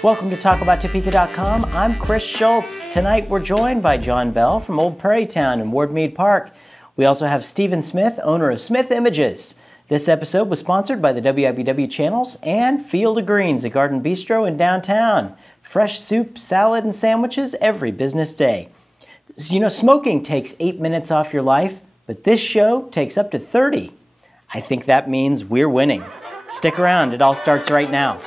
Welcome to TalkAboutTopeka.com. I'm Chris Schultz. Tonight we're joined by John Bell from Old Prairie Town in Ward Meade Park. We also have Stephen Smith, owner of Smith Images. This episode was sponsored by the WIBW channels and Field of Greens, a garden bistro in downtown. Fresh soup, salad, and sandwiches every business day. You know, smoking takes 8 minutes off your life, but this show takes up to 30. I think that means we're winning. Stick around, it all starts right now.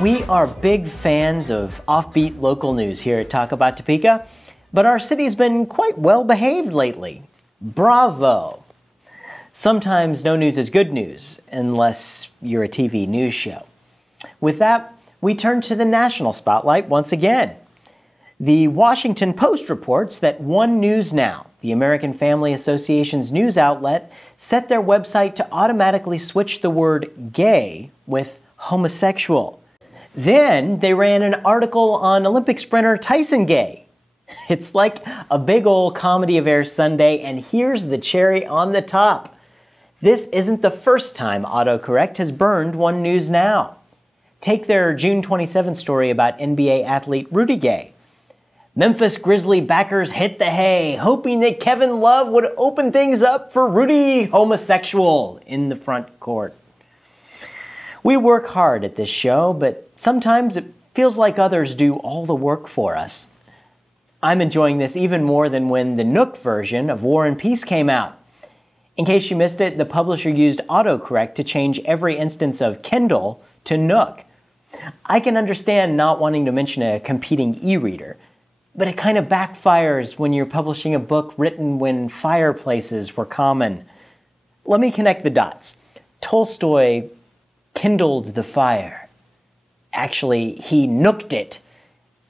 We are big fans of offbeat local news here at Talk About Topeka, but our city's been quite well behaved lately. Bravo! Sometimes no news is good news, unless you're a TV news show. With that, we turn to the national spotlight once again. The Washington Post reports that One News Now, the American Family Association's news outlet, set their website to automatically switch the word gay with homosexual. Then they ran an article on Olympic sprinter Tyson Gay. It's like a big old comedy of errors Sunday, and here's the cherry on the top. This isn't the first time autocorrect has burned One News Now. Take their June 27th story about NBA athlete Rudy Gay. Memphis Grizzly backers hit the hay, hoping that Kevin Love would open things up for Rudy homosexual in the front court. We work hard at this show, but sometimes it feels like others do all the work for us. I'm enjoying this even more than when the Nook version of War and Peace came out. In case you missed it, the publisher used autocorrect to change every instance of Kindle to Nook. I can understand not wanting to mention a competing e-reader, but it kind of backfires when you're publishing a book written when fireplaces were common. Let me connect the dots. Tolstoy kindled the fire. Actually, he nooked it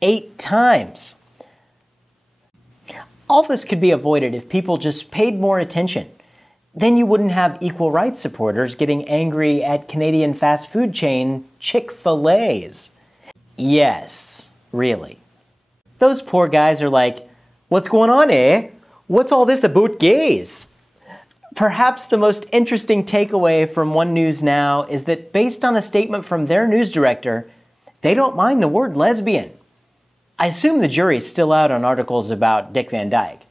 8 times. All this could be avoided if people just paid more attention. Then you wouldn't have equal rights supporters getting angry at Canadian fast food chain Chick-fil-A's. Yes, really. Those poor guys are like, what's going on, eh? What's all this about gays? Perhaps the most interesting takeaway from One News Now is that based on a statement from their news director, they don't mind the word lesbian. I assume the jury's still out on articles about Dick Van Dyke.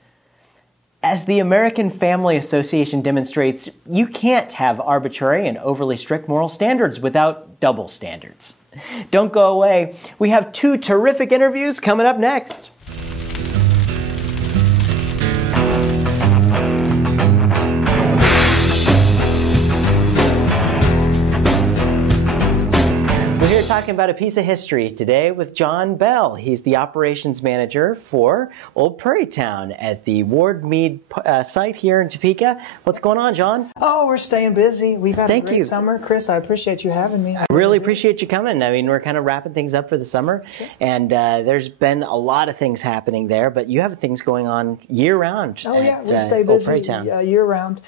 As the American Family Association demonstrates, you can't have arbitrary and overly strict moral standards without double standards. Don't go away. We have 2 terrific interviews coming up next. We're here talking about a piece of history today with John Bell. He's the operations manager for Old Prairie Town at the Ward Meade site here in Topeka. What's going on, John? Oh, we're staying busy. We've had a great summer. Chris, I appreciate you having me. I really appreciate you coming. I mean, we're kind of wrapping things up for the summer, and there's been a lot of things happening there, but you have things going on year-round. Oh, yeah, we stay busy year-round.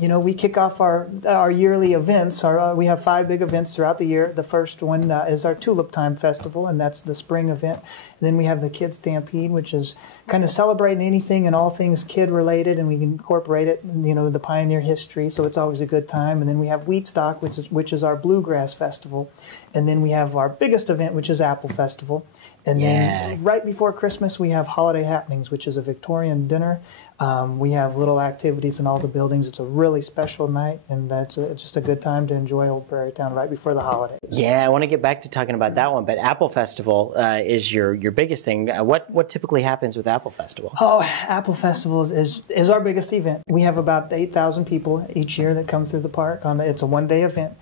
You know, we kick off our yearly events. We have 5 big events throughout the year. The first one is our Tulip Time Festival, and that's the spring event. And then we have the Kid Stampede, which is kind of celebrating anything and all things kid-related, and we incorporate it, you know, the pioneer history, so it's always a good time. And then we have Wheatstock, which is our Bluegrass Festival. And then we have our biggest event, which is Apple Festival. And then right before Christmas, we have Holiday Happenings, which is a Victorian dinner. We have little activities in all the buildings. It's a really special night, and that's just a good time to enjoy Old Prairie Town right before the holidays. Yeah, I want to get back to talking about that one, but Apple Festival is your biggest thing. What typically happens with Apple Festival? Oh, Apple Festival is our biggest event. We have about 8,000 people each year that come through the park. It's a one-day event.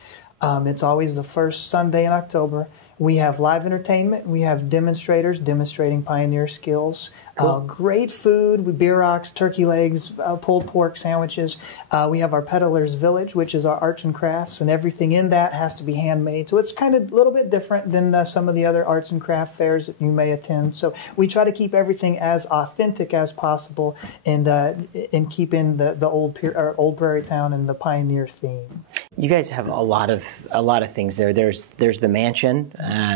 It's always the first Sunday in October. We have live entertainment. We have demonstrators demonstrating pioneer skills. Cool. Great food with beer rocks, turkey legs, pulled pork sandwiches. We have our Peddler's Village, which is our arts and crafts, and everything in that has to be handmade. So it's kind of a little bit different than some of the other arts and craft fairs that you may attend. So we try to keep everything as authentic as possible and keep in the old Prairie Town and the pioneer theme. You guys have a lot of things there. There's the mansion.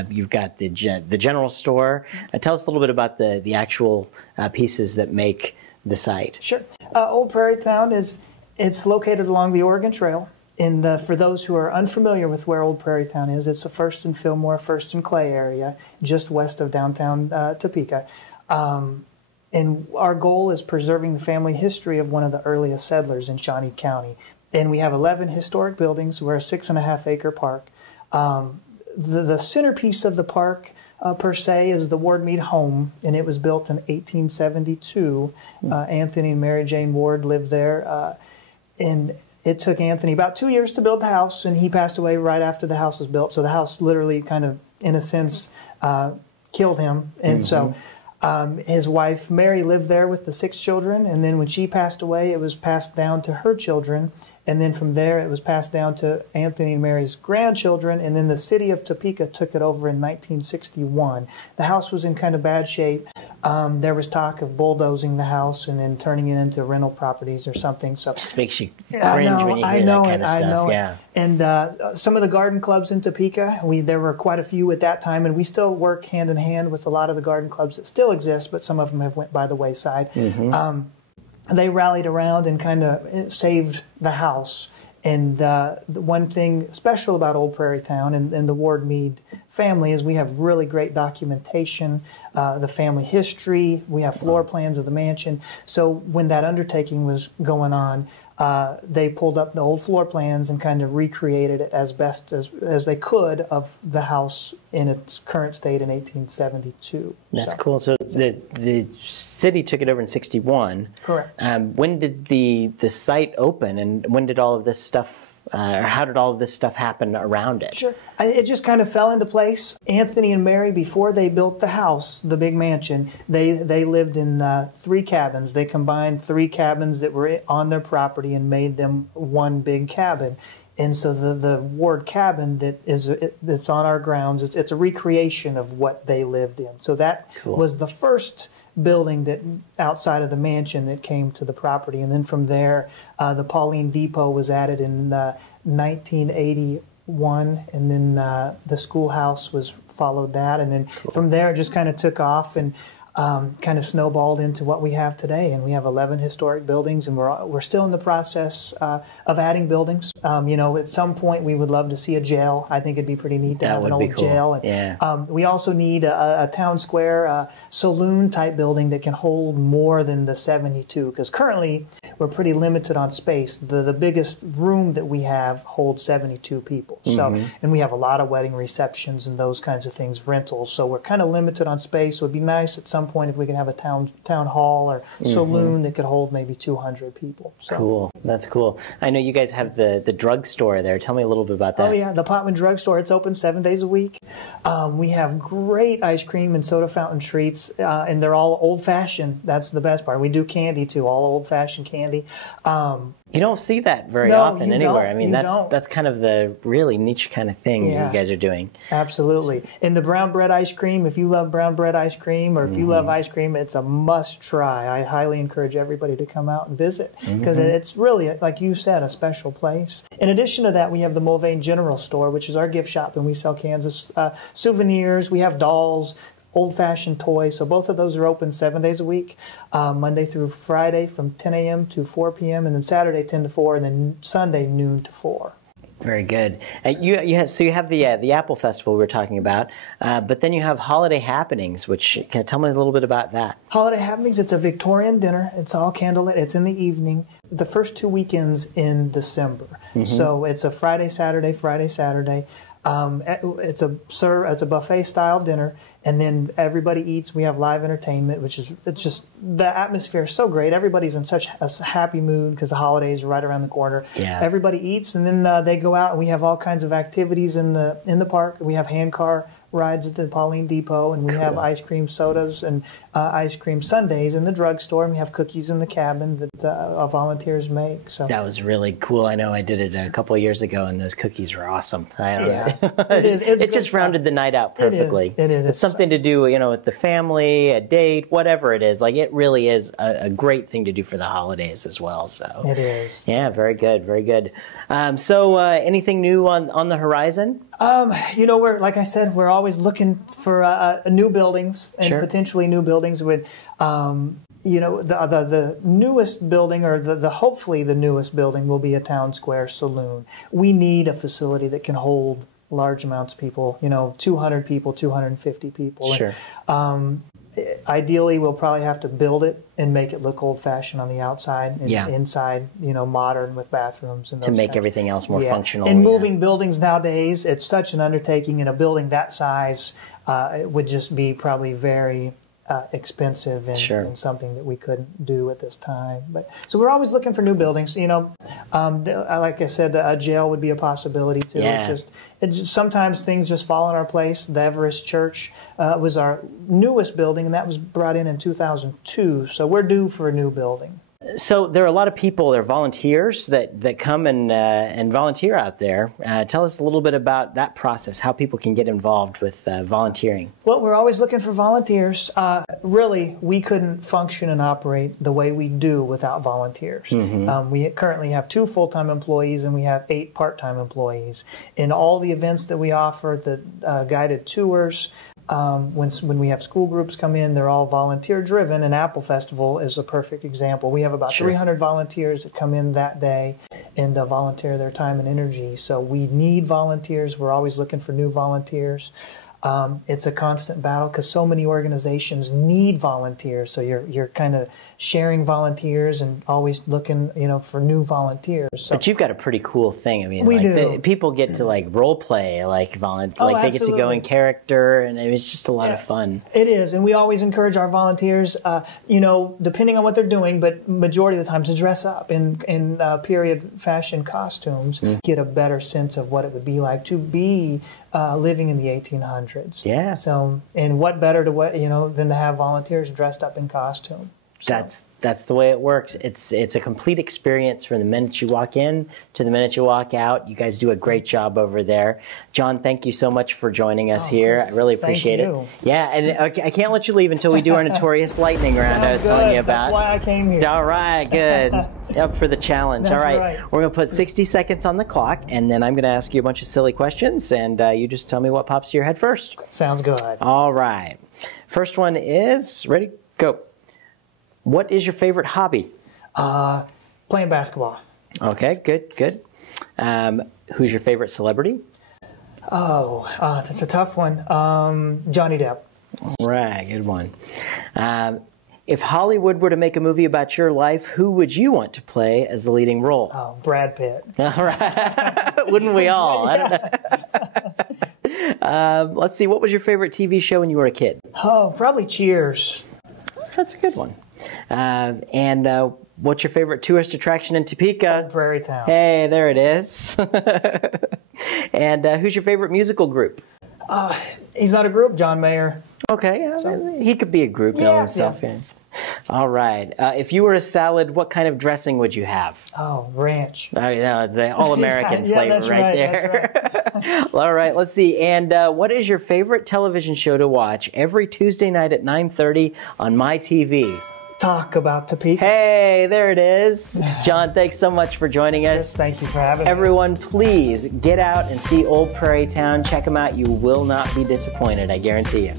You've got the general store. Tell us a little bit about the actual pieces that make the site. Sure. Old Prairie Town it's located along the Oregon Trail. And for those who are unfamiliar with where Old Prairie Town is, it's the First and Fillmore, First and Clay area, just west of downtown Topeka. And our goal is preserving the family history of one of the earliest settlers in Shawnee County. And we have 11 historic buildings. We're a 6.5-acre park. The centerpiece of the park, per se, is the Ward Mead home, and it was built in 1872. Anthony and Mary Jane Ward lived there, and it took Anthony about 2 years to build the house, and he passed away right after the house was built. So the house literally kind of, in a sense, killed him. And so his wife, Mary, lived there with the 6 children. And then when she passed away, it was passed down to her children. And then from there, it was passed down to Anthony and Mary's grandchildren. And then the city of Topeka took it over in 1961. The house was in kind of bad shape. There was talk of bulldozing the house and then turning it into rental properties or something. So just makes you cringe when you hear that kind of stuff. Yeah. And some of the garden clubs in Topeka, there were quite a few at that time, and we still work hand in hand with a lot of the garden clubs that still exist, but some of them have went by the wayside. They rallied around and kind of saved the house. And the one thing special about Old Prairie Town and the Ward Mead family is we have really great documentation, the family history. We have floor plans of the mansion. So when that undertaking was going on, they pulled up the old floor plans and kind of recreated it as best as they could of the house in its current state in 1872. That's cool. So the city took it over in 61. Correct. When did the site open, and when did all of this stuff, or how did all of this stuff happen around it? Sure. It just kind of fell into place. Anthony and Mary, before they built the house, the big mansion, they lived in 3 cabins. They combined 3 cabins that were on their property and made them one big cabin. And so the Ward cabin that's on our grounds, it's a recreation of what they lived in. So that was the first building that outside of the mansion that came to the property. And then from there, the Pauline Depot was added in 1981, and then the schoolhouse was followed that. And then from there, it just kind of took off and kind of snowballed into what we have today. And we have 11 historic buildings, and we're still in the process of adding buildings. At some point, we would love to see a jail. I think it'd be pretty neat to have an old jail. And, we also need a town square saloon-type building that can hold more than the 72, because currently we're pretty limited on space. The biggest room that we have holds 72 people. So, and we have a lot of wedding receptions and those kinds of things, rentals. So we're kind of limited on space. So it'd be nice at some point if we could have a town hall or saloon that could hold maybe 200 people. So. Cool. That's cool. I know you guys have the drugstore there. Tell me a little bit about that. Oh, yeah. The Potman Drugstore. It's open 7 days a week. We have great ice cream and soda fountain treats, and they're all old-fashioned. That's the best part. We do candy, too, all old-fashioned candy. You don't see that very often anywhere. I mean, that's that's kind of the really niche kind of thing you guys are doing. Absolutely. And the brown bread ice cream, if you love brown bread ice cream or if you love ice cream, it's a must try. I highly encourage everybody to come out and visit because it's really, like you said, a special place. In addition to that, we have the Mulvane General Store, which is our gift shop, and we sell Kansas souvenirs. We have dolls, old-fashioned toys. So both of those are open 7 days a week, Monday through Friday from 10 a.m. to 4 p.m., and then Saturday 10 to 4, and then Sunday noon to 4. Very good. So you have the Apple Festival we were talking about, but then you have holiday happenings, which can you tell me a little bit about that? Holiday happenings, it's a Victorian dinner. It's all candlelit. It's in the evening, the first 2 weekends in December. So it's a Friday, Saturday, Friday, Saturday. It's a buffet-style dinner, and then everybody eats. We have live entertainment, it's just the atmosphere is so great. Everybody's in such a happy mood because the holidays are right around the corner. Yeah. Everybody eats, and then they go out, and we have all kinds of activities in the park. We have handcar rides at the Pauline Depot, and we have ice cream sodas and ice cream sundaes in the drugstore, and we have cookies in the cabin that volunteers make. So that was really cool. I know I did it a couple of years ago, and those cookies were awesome. It is. It just rounded the night out perfectly. It is. It's something to do, with the family, a date, whatever it is. Like, it really is a great thing to do for the holidays as well. So it is. Yeah, very good, very good. So anything new on the horizon? We're, like I said, we're always looking for new buildings and potentially new buildings with you know, the newest building, or the hopefully the newest building, will be a town square saloon. We need a facility that can hold large amounts of people, you know, 200 people, 250 people. Sure. And, ideally, we'll probably have to build it and make it look old-fashioned on the outside, and inside, you know, modern with bathrooms and those to make everything else more functional. And moving buildings nowadays, it's such an undertaking, and a building that size it would just be probably very expensive, and something that we couldn't do at this time. But so we're always looking for new buildings. You know, like I said, a jail would be a possibility too. Yeah. It's just sometimes things just fall in our place. The Everest Church was our newest building, and that was brought in 2002. So we're due for a new building. So there are a lot of people, there are volunteers that come and volunteer out there. Tell us a little bit about that process, how people can get involved with volunteering. Well, we're always looking for volunteers. Really, we couldn't function and operate the way we do without volunteers. Mm-hmm. We currently have 2 full-time employees, and we have 8 part-time employees. In all the events that we offer, the guided tours, when we have school groups come in, they're all volunteer-driven, and Apple Festival is a perfect example. We have about 300 volunteers that come in that day and volunteer their time and energy. So we need volunteers. We're always looking for new volunteers. It's a constant battle because so many organizations need volunteers. So you're kind of sharing volunteers and always looking, you know, for new volunteers. So, but you've got a pretty cool thing. I mean, we do. People get to like role play, like they get to go in character, and it's just a lot of fun. It is, and we always encourage our volunteers, you know, depending on what they're doing, but majority of the time to dress up in period fashion costumes, get a better sense of what it would be like to be living in the 1800s. Yeah. So, and what better than to have volunteers dressed up in costume. So. That's the way it works. It's a complete experience from the minute you walk in to the minute you walk out. You guys do a great job over there. John, thank you so much for joining us here. I really appreciate it. Yeah, and I can't let you leave until we do our notorious lightning round I was telling you about. That's why I came here. All right, good. Up for the challenge. That's all right. We're going to put 60 seconds on the clock, and then I'm going to ask you a bunch of silly questions, and you just tell me what pops to your head first. Sounds good. All right. First one is, ready, go. What is your favorite hobby? Playing basketball. Okay, good. Who's your favorite celebrity? That's a tough one. Johnny Depp. All right, good one. If Hollywood were to make a movie about your life, who would you want to play as the leading role? Oh, Brad Pitt. All right. Wouldn't we all? Yeah. I don't know. Let's see, what was your favorite TV show when you were a kid? Oh, probably Cheers. That's a good one. And what's your favorite tourist attraction in Topeka? Prairie Town. Hey, there it is. And who's your favorite musical group? He's not a group, John Mayer. Okay, he could be a group himself. Yeah. All right. If you were a salad, what kind of dressing would you have? Oh, ranch. I know, it's an all-American flavor that's right there. That's right. All right, let's see. And what is your favorite television show to watch every Tuesday night at 9:30 on my TV? Talk about Topeka. Hey, there it is. John, thanks so much for joining us. Yes, thank you for having me. Everyone, please get out and see Old Prairie Town. Check them out. You will not be disappointed, I guarantee you.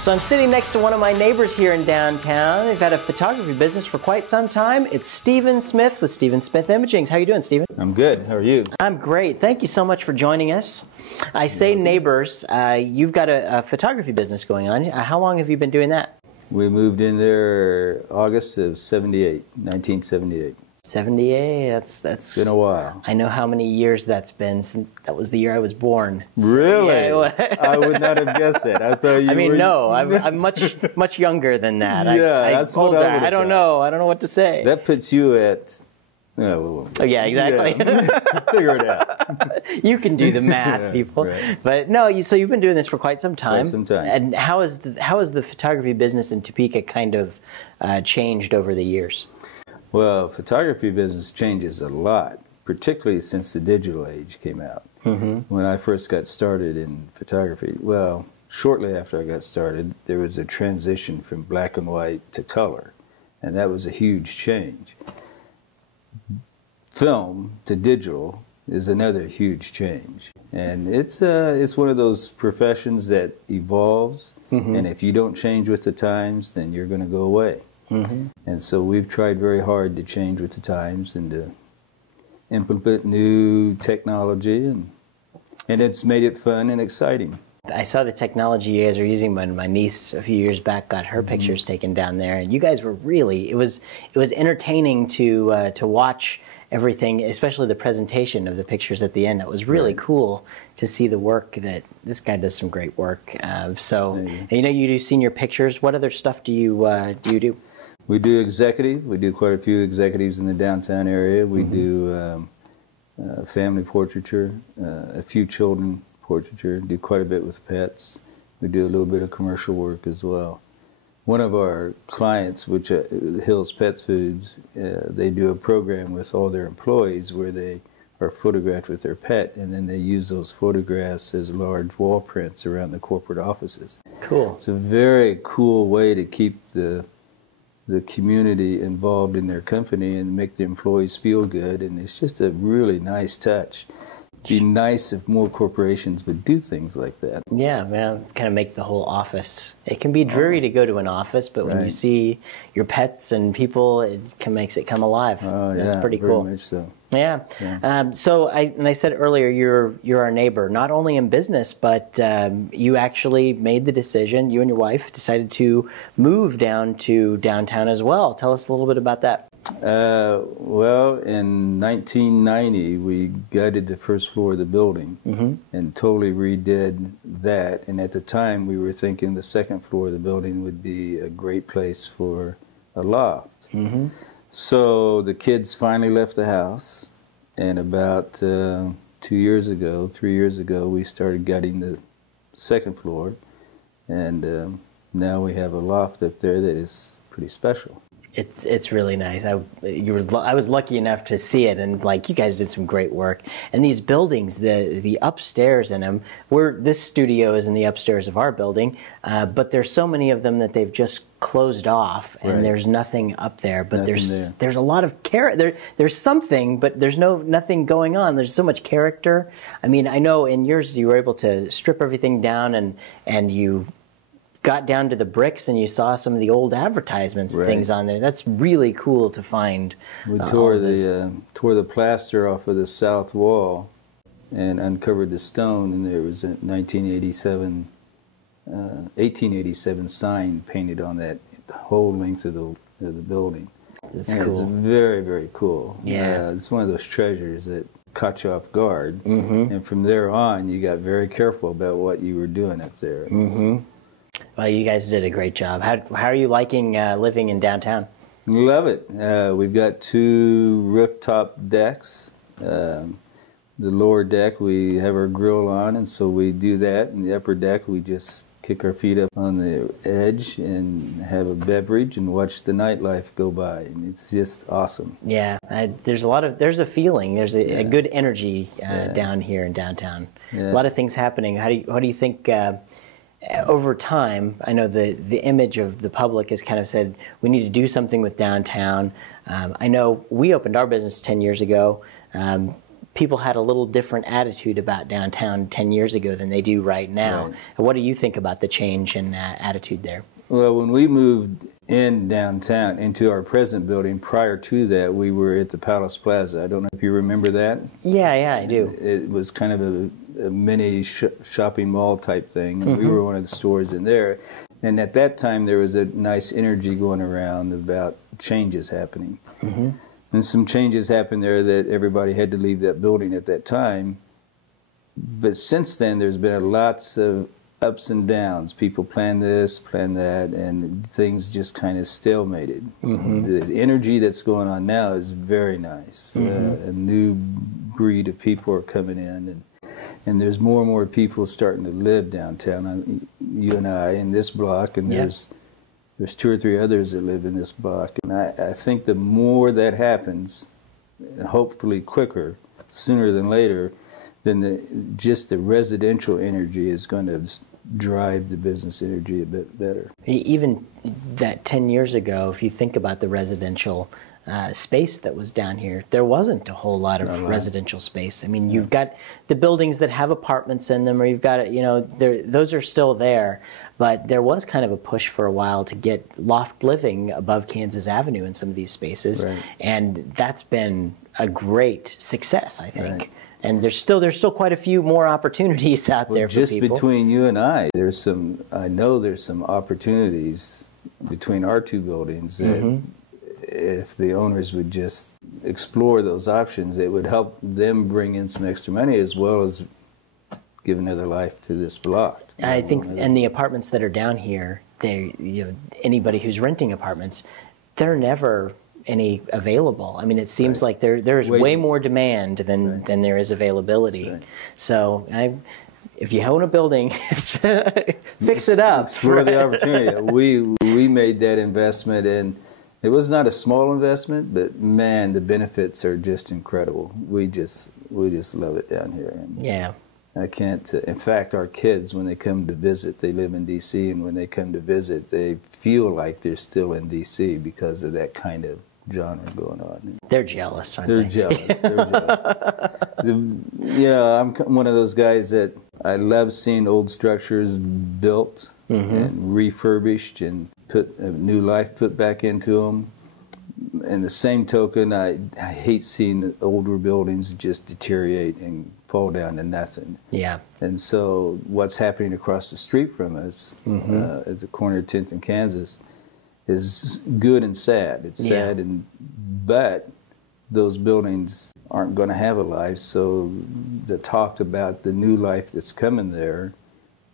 So I'm sitting next to one of my neighbors here in downtown. They've had a photography business for quite some time. It's Stephen Smith with Stephen Smith Imaging. How you doing, Stephen? I'm good. How are you? I'm great. Thank you so much for joining us. I say neighbors. You've got a photography business going on. How long have you been doing that? We moved in there August of 1978. 78, that's been a while. I know how many years that's been since that was the year I was born. Really? So, I would not have guessed it. I thought you were... no, I'm much younger than that. Yeah, that's older. What I don't know. I don't know what to say. That puts you at... Oh, yeah, exactly. Yeah. Figure it out. You can do the math, people. Right. But no, so you've been doing this for quite some time. Quite some time. And how has the photography business in Topeka kind of changed over the years? Well, photography business changes a lot, particularly since the digital age came out. Mm-hmm. When I first got started in photography, shortly after I got started, there was a transition from black and white to color. and that was a huge change. Film to digital is another huge change, and it's one of those professions that evolves, and if you don't change with the times, then you're going to go away. And so we've tried very hard to change with the times and to implement new technology, and it's made it fun and exciting. I saw the technology you guys are using when my niece a few years back got her pictures taken down there, and you guys were really, it was entertaining to watch everything, especially the presentation of the pictures at the end. It was really cool to see the work that this guy does. Some great work. So you know, you do senior pictures. What other stuff do you do? We do executive. We do quite a few executives in the downtown area. We do family portraiture, a few children portraiture, do quite a bit with pets. We do a little bit of commercial work as well. One of our clients, which Hills Pet Foods, they do a program with all their employees where they are photographed with their pet, and then they use those photographs as large wall prints around the corporate offices. Cool. It's a very cool way to keep the community involved in their company and make the employees feel good, and it's just a really nice touch. It'd be nice if more corporations would do things like that. Yeah, man, kind of make the whole office. It can be dreary to go to an office, but when you see your pets and people, it makes it come alive. Oh, yeah, that's pretty cool. Very much so. Yeah. So I said earlier, you're our neighbor, not only in business, but you actually made the decision. You and your wife decided to move down to downtown as well. Tell us a little bit about that. Well, in 1990, we gutted the first floor of the building and totally redid that. And at the time, we were thinking the second floor of the building would be a great place for a loft. So the kids finally left the house, and about 3 years ago, we started gutting the second floor, and now we have a loft up there that is pretty special. It's really nice. I was lucky enough to see it, and like, you guys did some great work. And these buildings, the upstairs in them, this studio is in the upstairs of our building, but there's so many of them that they've just closed off, and there's nothing up there. But there's a lot of there's something, but there's nothing going on. There's so much character. I mean, I know in yours you were able to strip everything down, and you got down to the bricks and you saw some of the old advertisements and things on there. That's really cool to find. We tore the plaster off of the south wall and uncovered the stone, and there was a 1887 sign painted on that whole length of the building. That's cool. It's very, very cool. Yeah. It's one of those treasures that caught you off guard, and from there on you got very careful about what you were doing up there. Well, you guys did a great job. How are you liking living in downtown? Love it. We've got 2 rooftop decks. The lower deck we have our grill on, and so we do that. And the upper deck we just kick our feet up on the edge and have a beverage and watch the nightlife go by. And it's just awesome. Yeah, there's a feeling. There's a good energy down here in downtown. A lot of things happening. How do you think? Over time, I know the image of the public has kind of said we need to do something with downtown. I know we opened our business 10 years ago. People had a little different attitude about downtown 10 years ago than they do right now. What do you think about the change in attitude there? Well, when we moved in downtown into our present building, prior to that, we were at the Palace Plaza. I don't know if you remember that. Yeah, I do. It was kind of a mini shopping mall type thing, and we were one of the stores in there. And at that time, there was a nice energy going around about changes happening. And some changes happened there that everybody had to leave that building at that time. But since then, there's been lots of ups and downs. People plan this, plan that, and things just kind of stalemated. The energy that's going on now is very nice. A new breed of people are coming in, and there's more and more people starting to live downtown. You and I in this block, and there's 2 or 3 others that live in this block. And I think the more that happens, hopefully quicker, sooner than later, then just the residential energy is going to drive the business energy a bit better. Even that 10 years ago, if you think about the residential space that was down here, there wasn't a whole lot of residential space. I mean, you've got the buildings that have apartments in them, or you've got, those are still there, but there was kind of a push for a while to get loft living above Kansas Avenue in some of these spaces, and that's been a great success, I think. Right. And there's still quite a few more opportunities out there for just people. Between you and I know there's some opportunities between our two buildings that if the owners would just explore those options, it would help them bring in some extra money as well as give another life to this block. I think, and the apartments that are down here, anybody who's renting apartments, they're never any available. I mean, it seems like there's way more demand than there is availability. So if you own a building, fix it up. Explore the opportunity. We made that investment, and it was not a small investment, but man, the benefits are just incredible. We just love it down here. And yeah. I can't. In fact, our kids, when they come to visit, they live in D.C., and when they come to visit, they feel like they're still in D.C. because of that kind of genre going on. They're jealous, aren't they? They're jealous. They're jealous. I'm one of those guys that I love seeing old structures built and refurbished and put a new life put back into them. And the same token, I hate seeing older buildings just deteriorate and fall down to nothing. Yeah. And so what's happening across the street from us at the corner of 10th and Kansas is good and sad. It's sad, but those buildings aren't going to have a life, so the talk about the new life that's coming there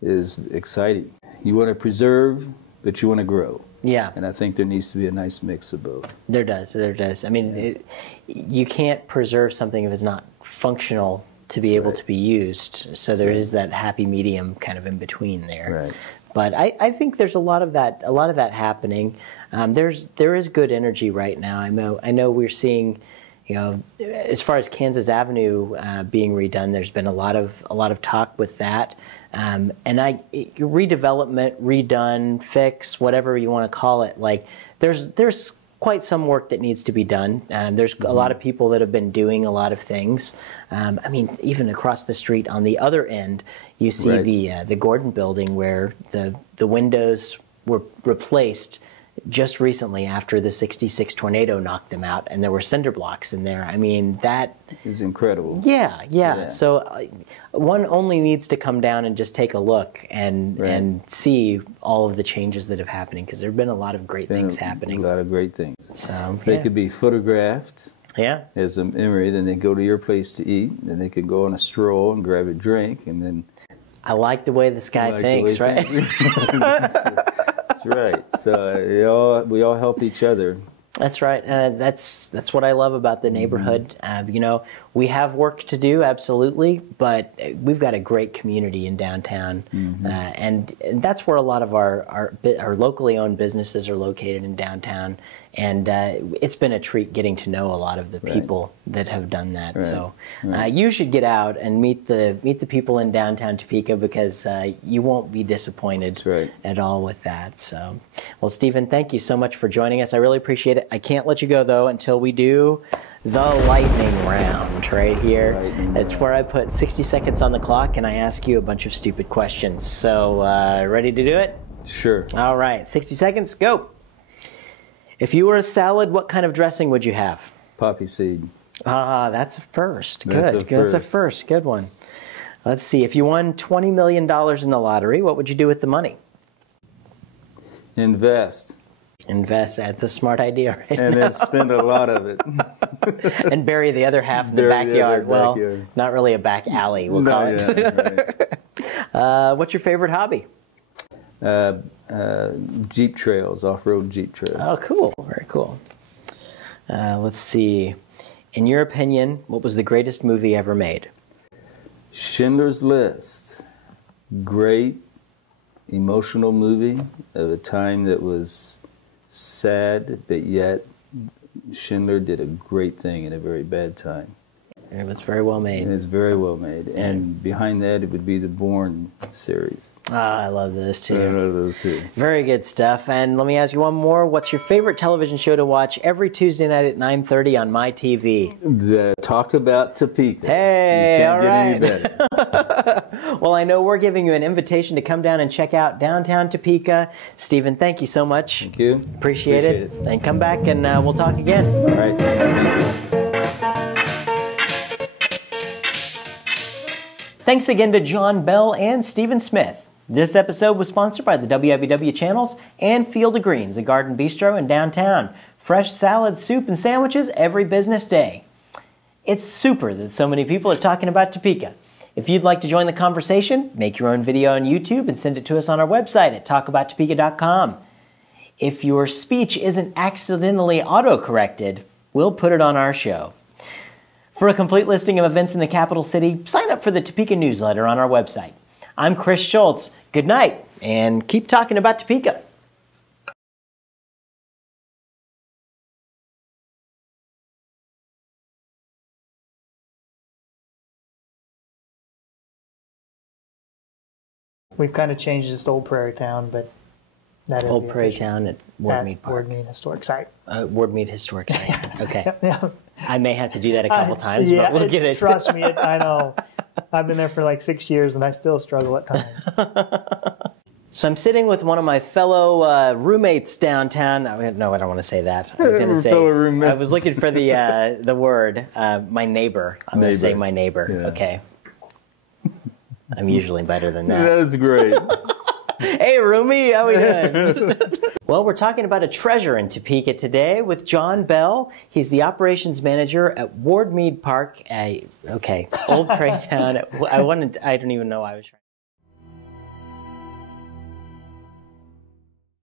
is exciting. You want to preserve, but you want to grow. Yeah. And I think there needs to be a nice mix of both. There does. I mean, you can't preserve something if it's not functional to be able to be used. So there is that happy medium kind of in between there. Right. But I think there's a lot of that happening. There is good energy right now. I know we're seeing, as far as Kansas Avenue being redone, there's been a lot of talk with that. And redevelopment, redone, fix, whatever you want to call it, like there's quite some work that needs to be done. There's a lot of people that have been doing a lot of things. I mean, even across the street on the other end, you see the Gordon building where the windows were replaced just recently after the '66 tornado knocked them out, and there were cinder blocks in there. I mean, that is incredible. Yeah. So one only needs to come down and just take a look and see all of the changes that have happened, because there have been a lot of great things happening. A lot of great things. So they could be photographed. Yeah. As a memory, then they go to your place to eat, then they could go on a stroll and grab a drink, and then. I like the way this guy thinks, right? That's right. So we all help each other. That's right. That's what I love about the neighborhood. We have work to do, absolutely, but we've got a great community in downtown, and that's where a lot of our locally owned businesses are located in downtown. And it's been a treat getting to know a lot of the people that have done that. Right. So you should get out and meet the people in downtown Topeka, because you won't be disappointed at all with that. So, well, Stephen, thank you so much for joining us. I really appreciate it. I can't let you go, though, until we do the lightning round right here. It's where I put 60 seconds on the clock and I ask you a bunch of stupid questions. So, ready to do it? Sure. All right, 60 seconds, go. If you were a salad, what kind of dressing would you have? Poppy seed. That's a first. Good. That's a first. Good one. Let's see. If you won $20 million in the lottery, what would you do with the money? Invest. That's a smart idea, right? And then spend a lot of it. And bury the other half in the backyard. Well, not really a back alley, we'll call it. Right. What's your favorite hobby? Jeep trails, off-road Jeep trails. Oh, cool. Very cool. Let's see. In your opinion, what was the greatest movie ever made? Schindler's List. Great, emotional movie of a time that was sad, but yet Schindler did a great thing in a very bad time. It was very well made. And it's very well made. And behind that, it would be the Bourne series. I love those too. I love those too. Very good stuff. And let me ask you one more. What's your favorite television show to watch every Tuesday night at 9:30 on my TV? The Talk About Topeka. Hey, all right. You can't get any better. Well, I know we're giving you an invitation to come down and check out downtown Topeka. Stephen, thank you so much. Thank you. Appreciate it. And come back and we'll talk again. All right. Thanks again to John Bell and Stephen Smith. This episode was sponsored by the WIBW channels and Field of Greens, a garden bistro in downtown. Fresh salad, soup, and sandwiches every business day. It's super that so many people are talking about Topeka. If you'd like to join the conversation, make your own video on YouTube and send it to us on our website at talkabouttopeka.com. If your speech isn't accidentally auto-corrected, we'll put it on our show. For a complete listing of events in the capital city, sign up for the Topeka newsletter on our website. I'm Chris Schultz. Good night, and keep talking about Topeka. We've kind of changed this to Old Prairie Town, but that is Old Prairie Town at Wardmead Park. Wardmead Historic Site. Wardmead Historic Site. Okay. Yeah. I may have to do that a couple times, but we'll get it. Trust me, I know. I've been there for like 6 years, and I still struggle at times. So I'm sitting with one of my fellow roommates downtown. No, I don't want to say that. I was going to say. Fellow roommates. I was looking for the word. My neighbor. I'm going to say my neighbor. Yeah. Okay. I'm usually better than that. That's great. Hey, roomie, how we doing? Well, we're talking about a treasure in Topeka today with John Bell. He's the operations manager at Wardmead Park. Okay, Old Prairie Town. I don't even know why I was trying.